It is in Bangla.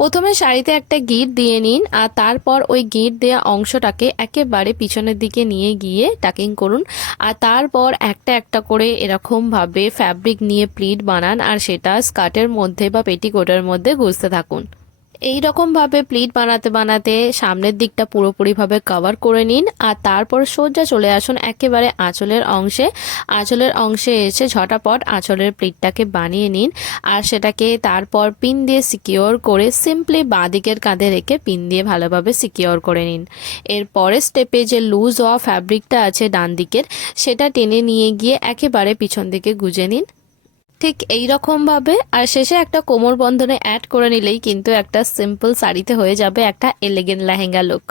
প্রথমে শাড়িতে একটা গিঁট দিয়ে নিন আর তারপর ওই গিঁট দেওয়া অংশটাকে একেবারে পিছনের দিকে নিয়ে গিয়ে টাকিং করুন। আর তারপর একটা একটা করে এরকমভাবে ফ্যাব্রিক নিয়ে প্লিট বানান আর সেটা স্কার্টের মধ্যে বা পেটিকোটের মধ্যে গুঁজতে থাকুন। এই রকমভাবে প্লিট বানাতে বানাতে সামনের দিকটা পুরোপুরিভাবে কভার করে নিন আর তারপর সোজা চলে আসুন একেবারে আঁচলের অংশে। আঁচলের অংশে এসে ঝটাপট আঁচলের প্লিটটাকে বানিয়ে নিন আর সেটাকে তারপর পিন দিয়ে সিকিওর করে সিম্পলি বাঁ দিকের কাঁধে রেখে পিন দিয়ে ভালোভাবে সিকিওর করে নিন। এর পরের স্টেপে যে লুজ হওয়া ফ্যাব্রিকটা আছে ডান দিকের, সেটা টেনে নিয়ে গিয়ে একেবারে পিছন দিকে গুজে নিন ঠিক এই রকম ভাবে। আর শেষে একটা কোমর বন্ধনে অ্যাড করে নিলেই কিন্তু একটা সিম্পল শাড়িতে হয়ে যাবে একটা এলিগেন্ট লেহেঙ্গা লুক।